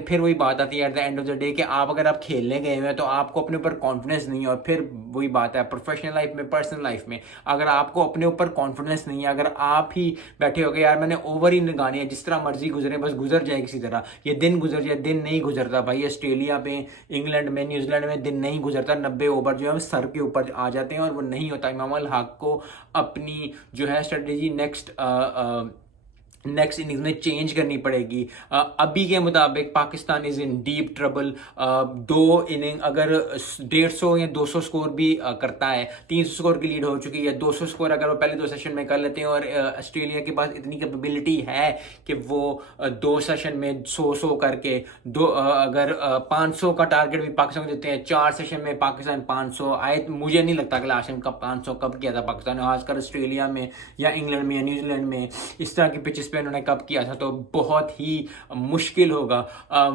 फिर वही बात आती है at the end of the day कि आप अगर आप खेलने गए हुए हैं तो आपको अपने ऊपर कॉन्फिडेंस नहीं है। और फिर वही बात है प्रोफेशनल लाइफ में, पर्सनल लाइफ में, अगर आपको अपने ऊपर कॉन्फिडेंस नहीं है, अगर आप ही बैठे हो गए यार मैंने ओवर ही लगानी है, जिस तरह मर्जी गुजरे बस गुजर जाए किसी तरह, ये दिन गुजर जाए, दिन नहीं गुजरता भाई। ऑस्ट्रेलिया में, इंग्लैंड में, न्यूजीलैंड में दिन नहीं गुजरता, 90 ओवर जो है सर के ऊपर आ जाते हैं और वो नहीं होता। इमाम अल हक को अपनी जो है स्ट्रेटेजी नेक्स्ट इनिंग्स में चेंज करनी पड़ेगी। अभी के मुताबिक Pakistan is in deep trouble. 2 inning अगर 150 या 200 स्कोर भी करता है, 300 स्कोर की लीड हो चुकी है, 200 स्कोर अगर वो पहले 2 सेशन में कर लेते हैं और ऑस्ट्रेलिया के पास इतनी कैपेबिलिटी है कि वो 2 सेशन में 100 करके अगर 500 का टारगेट भी पाकिस्तान को देते हैं, 4 सेशन में पाकिस्तान 500 आए, मुझे नहीं लगता कि लास्ट टाइम कब 500 कब किया था पाकिस्तान ने, खासकर ऑस्ट्रेलिया में या इंग्लैंड में या न्यूजीलैंड में इस तरह की पिचेस पे उन्होंने कब किया था, तो बहुत ही मुश्किल होगा।